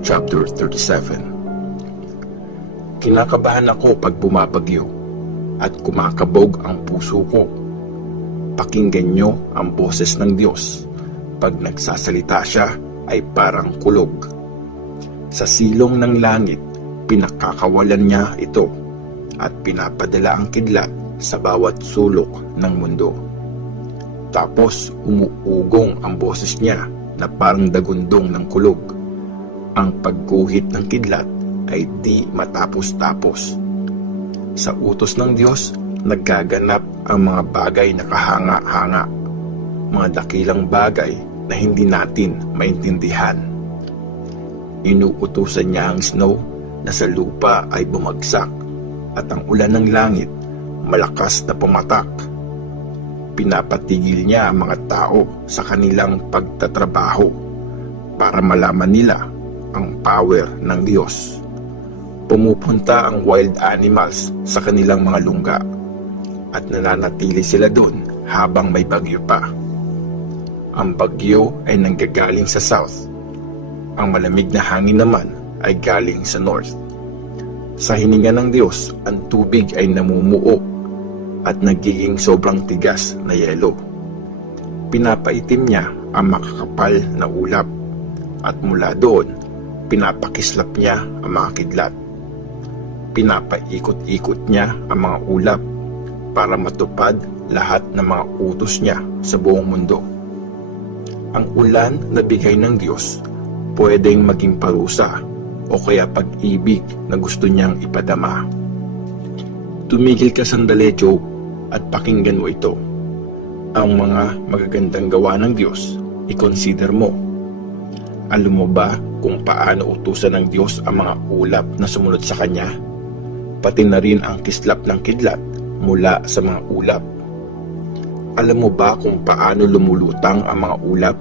chapter 37. Kinakabahan ako pag bumabagyo at kumakabog ang puso ko. Pakinggan nyo ang boses ng Diyos. Pag nagsasalita siya ay parang kulog. Sa silong ng langit, pinakakawalan niya ito at pinapadala ang kidlat sa bawat sulok ng mundo. Tapos umuugong ang boses niya na parang dagundong ng kulog. Ang pagguhit ng kidlat ay di matapos-tapos. Sa utos ng Diyos, naggaganap ang mga bagay na kahanga-hanga, mga dakilang bagay na hindi natin maintindihan. Inuutusan niya ang snow na sa lupa ay bumagsak at ang ulan ng langit malakas na pumatak. Pinapatigil niya ang mga tao sa kanilang pagtatrabaho para malaman nila ang power ng Diyos. Pumupunta ang wild animals sa kanilang mga lungga at nananatili sila doon habang may bagyo pa. Ang bagyo ay nanggagaling sa south. Ang malamig na hangin naman ay galing sa north. Sa hininga ng Diyos, ang tubig ay namumuo at nagiging sobrang tigas na yelo. Pinapaitim niya ang makakapal na ulap at mula doon, pinapakislap niya ang mga kidlat. Pinapaikot-ikot niya ang mga ulap para matupad lahat ng mga utos niya sa buong mundo. Ang ulan na bigay ng Diyos pwedeng maging parusa o kaya pag-ibig na gusto niyang ipadama. Tumigil ka sandali, Job, at pakinggan mo ito. Ang mga magagandang gawa ng Diyos, i-consider mo. Alam mo ba kung paano utusan ng Diyos ang mga ulap na sumunod sa Kanya? Pati na rin ang kislap ng kidlat mula sa mga ulap. Alam mo ba kung paano lumulutang ang mga ulap?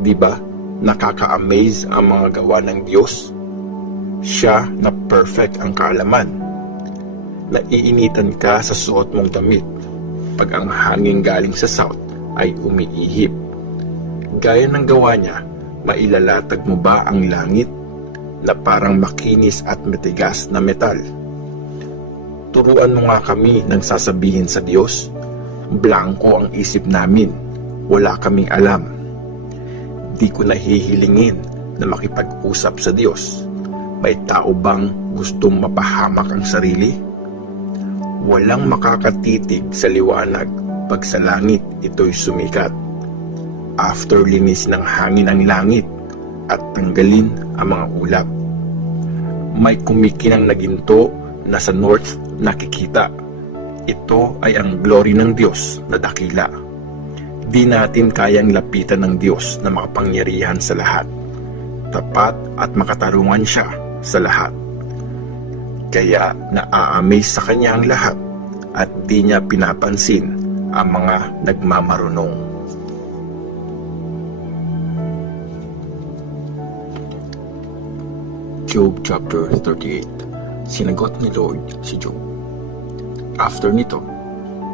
Di ba nakaka-amaze ang mga gawa ng Diyos? Siya na perfect ang kaalaman. Naiinitan ka sa suot mong damit pag ang hangin galing sa south ay umiihip. Gaya ng gawa niya, mailalatag mo ba ang langit na parang makinis at matigas na metal? Turuan mo nga kami ng sasabihin sa Diyos. Blanko ang isip namin, wala kaming alam. Di ko nahihilingin na makipag-usap sa Diyos. May tao bang gustong mapahamak ang sarili? Walang makakatitig sa liwanag pag sa langit ito'y sumikat. After linis ng hangin ang langit at tanggalin ang mga ulap, may kumikinang na ginto na sa north nakikita. Ito ay ang glory ng Diyos na dakila. Di natin kayang lapitan ng Diyos na makapangyarihan sa lahat. Tapat at makatarungan siya sa lahat. Kaya naa-amaze sa Kanya ang lahat at di niya pinapansin ang mga nagmamarunong. Job chapter 38. Sinagot ni Lord si Job. After nito,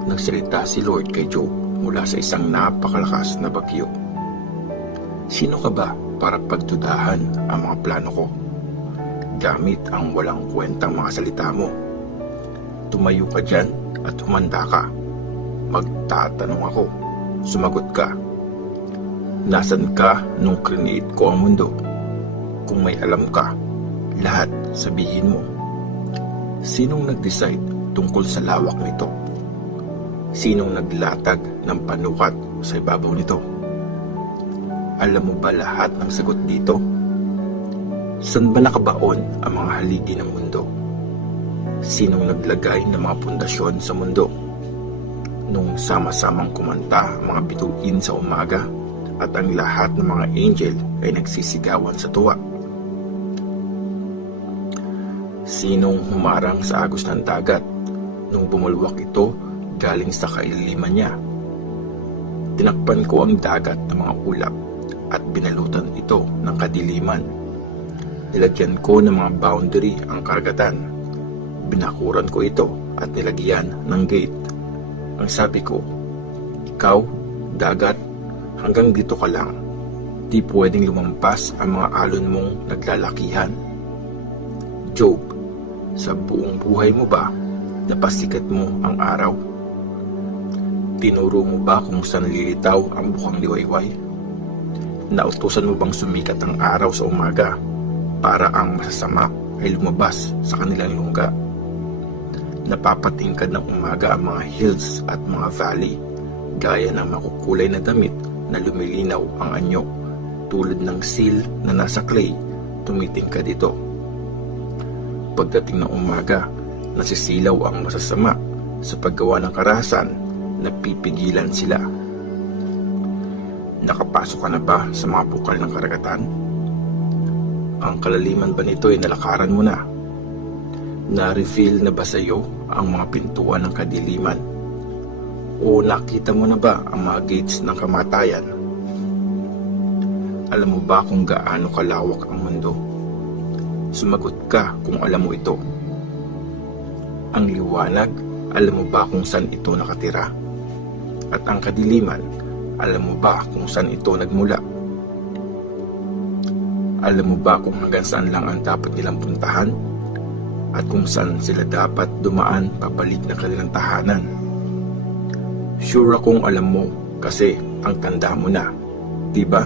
nagsalita si Lord kay Job mula sa isang napakalakas na bagyo. Sino ka ba para pagdudahan ang mga plano ko? Gamit ang walang kwentang mga salita mo. Tumayo ka dyan at humanda ka. Magtatanong ako, sumagot ka. Nasaan ka nung create ko ang mundo? Kung may alam ka, lahat sabihin mo. Sinong nag-decide tungkol sa lawak nito? Sinong naglatag ng panukat sa ibabaw nito? Alam mo ba lahat ng sagot dito? Saan ba nakabaon ang mga haligi ng mundo? Sinong naglagay ng mga pundasyon sa mundo? Nung sama-samang kumanta ang mga bituin sa umaga at ang lahat ng mga angel ay nagsisigawan sa tuwa? Sinong humarang sa agos ng dagat nung bumulwak ito galing sa kailaliman niya? Tinakpan ko ang dagat ng mga ulap at binalutan ito ng kadiliman. Nilagyan ko ng mga boundary ang karagatan. Binakuran ko ito at nilagyan ng gate. Ang sabi ko, ikaw, dagat, hanggang dito ka lang. Di pwedeng lumampas ang mga alon mong naglalakihan. Job, sa buong buhay mo ba napasikat mo ang araw? Tinuro mo ba kung saan lilitaw ang bukang liwayway? Nautusan mo bang sumikat ang araw sa umaga para ang masasama ay lumabas sa kanilang lungga? Napapatingkad ng umaga ang mga hills at mga valley gaya ng makukulay na damit na lumilinaw ang anyo tulad ng seal na nasa clay, tumitingkad ito. Pagdating ng umaga, nasisilaw ang masasama sa paggawa ng karahasan, napipigilan sila. Nakapasok ka na ba sa mga bukal ng karagatan? Ang kalaliman ba nito ay nalakaran mo na? Na-reveal na ba sa iyo ang mga pintuan ng kadiliman? O nakita mo na ba ang mga gates ng kamatayan? Alam mo ba kung gaano kalawak ang mundo? Sumagot ka kung alam mo ito. Ang liwanag, alam mo ba kung saan ito nakatira? At ang kadiliman, alam mo ba kung saan ito nagmula? Alam mo ba kung hanggang saan lang ang dapat nilang puntahan? At kung saan sila dapat dumaan pabalik na kanilang tahanan? Sure akong alam mo kasi ang tanda mo na, diba?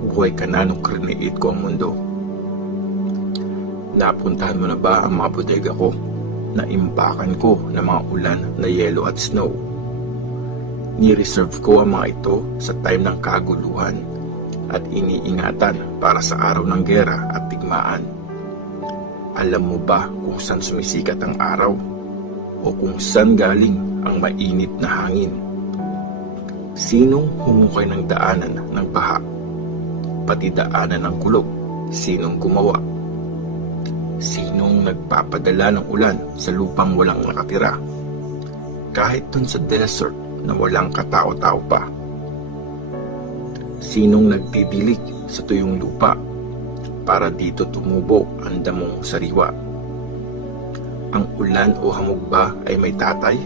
Buhay ka na nung create ko ang mundo. Napuntahan mo na ba ang mga bodega ko? Naimbakan ko ng mga ulan na yelo at snow. Ni-reserve ko ang mga ito sa time ng kaguluhan at iniingatan para sa araw ng gera at digmaan. Alam mo ba kung saan sumisikat ang araw? O kung saan galing ang mainit na hangin? Sinong humukay ng daanan ng baha? Pati daanan ng kulog, sinong gumawa? Sinong nagpapadala ng ulan sa lupang walang nakatira? Kahit dun sa desert na walang katao-tao pa. Sinong nagdidilig sa tuyong lupa para dito tumubo ang damong sariwa? Ang ulan o hamog ba ay may tatay?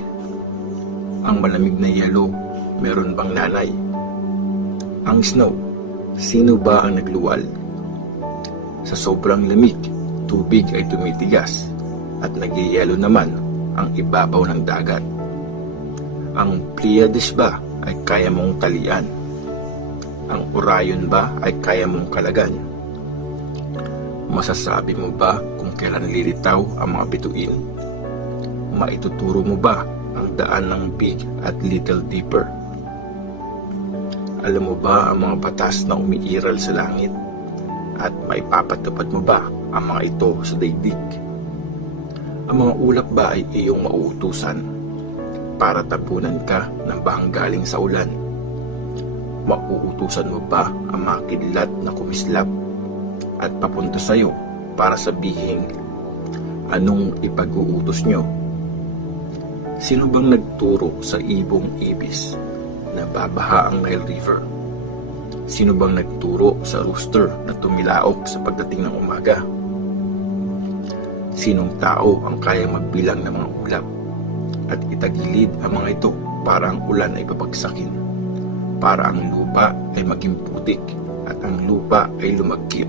Ang malamig na yelo, meron bang nanay? Ang snow, sino ba ang nagluwal? Sa sobrang lamig, tubig ay tumitigas at nagyayelo naman ang ibabaw ng dagat. Ang Pleiades ba ay kaya mong talian? Ang Orion ba ay kaya mong kalagan? Masasabi mo ba kung kailan lilitaw ang mga bituin? Maituturo mo ba ang daan ng Big at Little Dipper? Alam mo ba ang mga batas na umiiral sa langit? At maipapatupad mo ba ang mga ito sa daigdig? Ang mga ulap ba ay iyong mauutusan para tapunan ka ng bahang galing sa ulan? Mauutusan mo ba ang mga kidlat na kumislap at papunta sa iyo para sabihin anong ipag-uutos nyo? Sino bang nagturo sa ibong ibis na babaha ang Nile River? Sino bang nagturo sa rooster na tumilaok sa pagdating ng umaga? Sinong tao ang kayang magbilang ng mga ulap at itagilid ang mga ito para ang ulan ay babagsakin, para ang lupa ay maging putik at ang lupa ay lumagkit?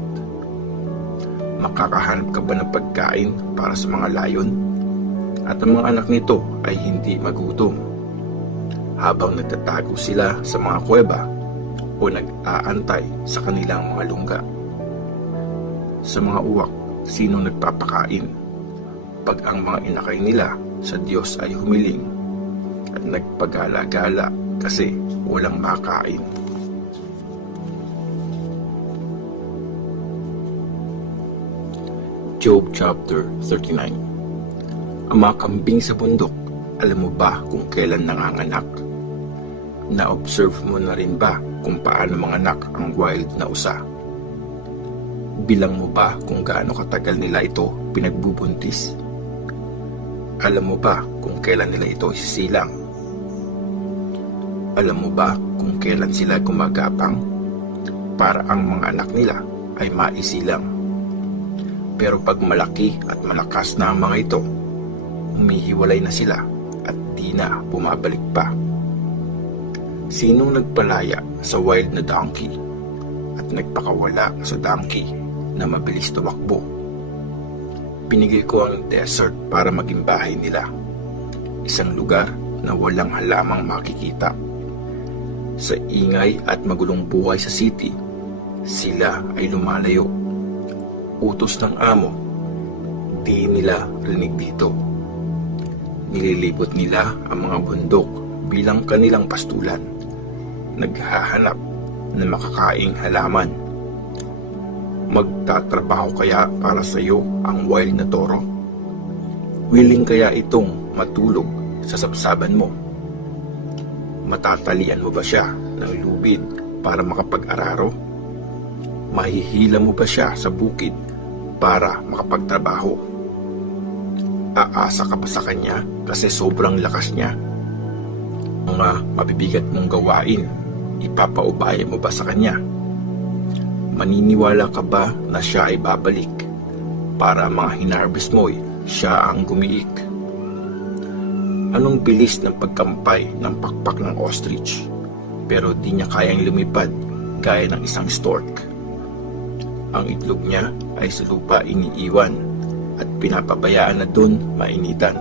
Makakahanap ka ba ng pagkain para sa mga layon? At ang mga anak nito ay hindi magutom habang nagtatago sila sa mga kuweba o nag-aantay sa kanilang mga lungga. Sa mga uwak, sinong nagpapakain pag ang mga inakay nila sa Diyos ay humiling at nagpagala-gala kasi walang makain? Job chapter 39. Ang mga kambing sa bundok, alam mo ba kung kailan nanganganak? Na-observe mo na rin ba kung paano manganak ang wild na usa? Bilang mo ba kung gaano katagal nila ito pinagbubuntis? Alam mo ba kung kailan nila ito isisilang? Alam mo ba kung kailan sila gumagapang para ang mga anak nila ay maisilang? Pero pag malaki at malakas na ang mga ito, humihiwalay na sila at di na bumabalik pa. Sinong nagpalaya sa wild na donkey? at nagpakawala sa donkey na mabilis tumakbo. Pinigil ko ang desert para maging bahay nila. Isang lugar na walang halamang makikita. Sa ingay at magulong buhay sa city, sila ay lumalayo. Utos ng amo, di nila rinig dito. Nililibot nila ang mga bundok bilang kanilang pastulan. Naghahanap ng makakaing halaman. Magtatrabaho kaya para sa iyo ang wild na toro? Willing kaya itong matulog sa sapsaban mo? Matatalian mo ba siya ng lubid para makapag-araro? Mahihila mo ba siya sa bukid para makapagtrabaho? Aasa ka pa sa kanya kasi sobrang lakas niya? Mga mabibigat mong gawain, ipapaubaya mo ba sa kanya? Maniniwala ka ba na siya ay babalik para mga hinarvest mo'y siya ang gumiik? Anong bilis ng pagkampay ng pakpak ng ostrich pero di niya kayang lumipad gaya ng isang stork? Ang itlog niya ay sa lupa iniiwan at pinapabayaan na dun mainitan.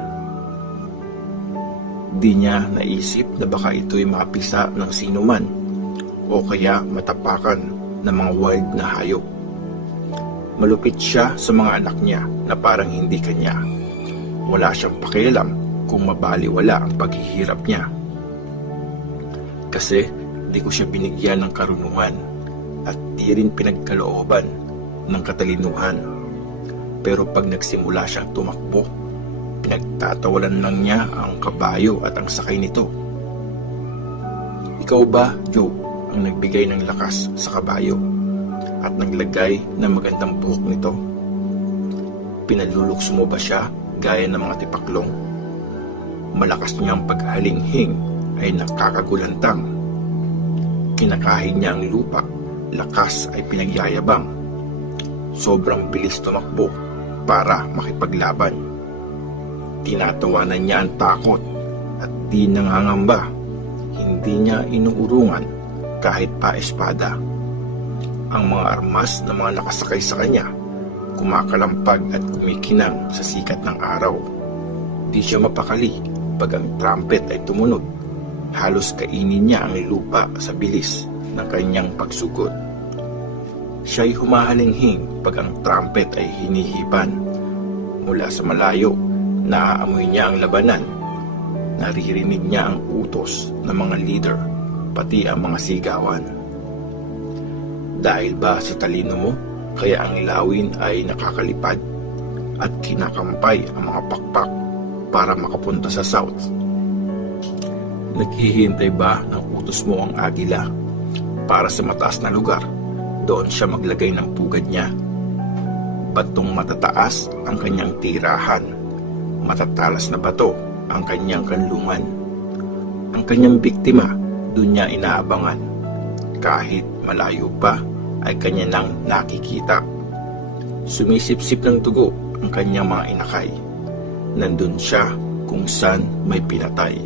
Di niya naisip na baka ito'y mapisa ng sinuman o kaya matapakan ng mga wild na hayop. Malupit siya sa mga anak niya na parang hindi kanya. Wala siyang pakialam kung mabaliwala ang paghihirap niya. Kasi di ko siya binigyan ng karunungan at di rin pinagkalooban ng katalinuhan. Pero pag nagsimula siyang tumakbo, pinagtatawalan lang niya ang kabayo at ang sakay nito. Ikaw ba, Joe, ang nagbigay ng lakas sa kabayo at naglagay ng magandang buhok nito? Pinalulukso mo ba siya gaya ng mga tipaklong? Malakas niyang paghalinghing ay nakakagulantang. Kinakain niya ang lupa, lakas ay pinagyayabang. Sobrang bilis tumakbo para makipaglaban. Tinatawanan niya ang takot at di nangangamba. Hindi niya inuurungan kahit pa espada. Ang mga armas na mga nakasakay sa kanya, kumakalampag at kumikinang sa sikat ng araw. Di siya mapakali pag ang trumpet ay tumunod. Halos kainin niya ang lupa sa bilis ng kanyang pagsugot. Siya'y humahalinghing pag ang trumpet ay hinihipan. Mula sa malayo, naaamoy niya ang labanan. Naririnig niya ang utos ng mga leader, pati ang mga sigawan. Dahil ba sa talino mo, kaya ang lawin ay nakakalipad at kinakampay ang mga pakpak para makapunta sa south? Naghihintay ba ng utos mo ang agila para sa mataas na lugar? Doon siya maglagay ng pugad niya. Batong matataas ang kanyang tirahan. Matatalas na bato ang kanyang kanlungan. Ang kanyang biktima, doon niya inaabangan. Kahit malayo pa, ay kanya nang nakikita. Sumisip-sip ng dugo ang kanyang mga inakay. Nandun siya kung saan may pinatay.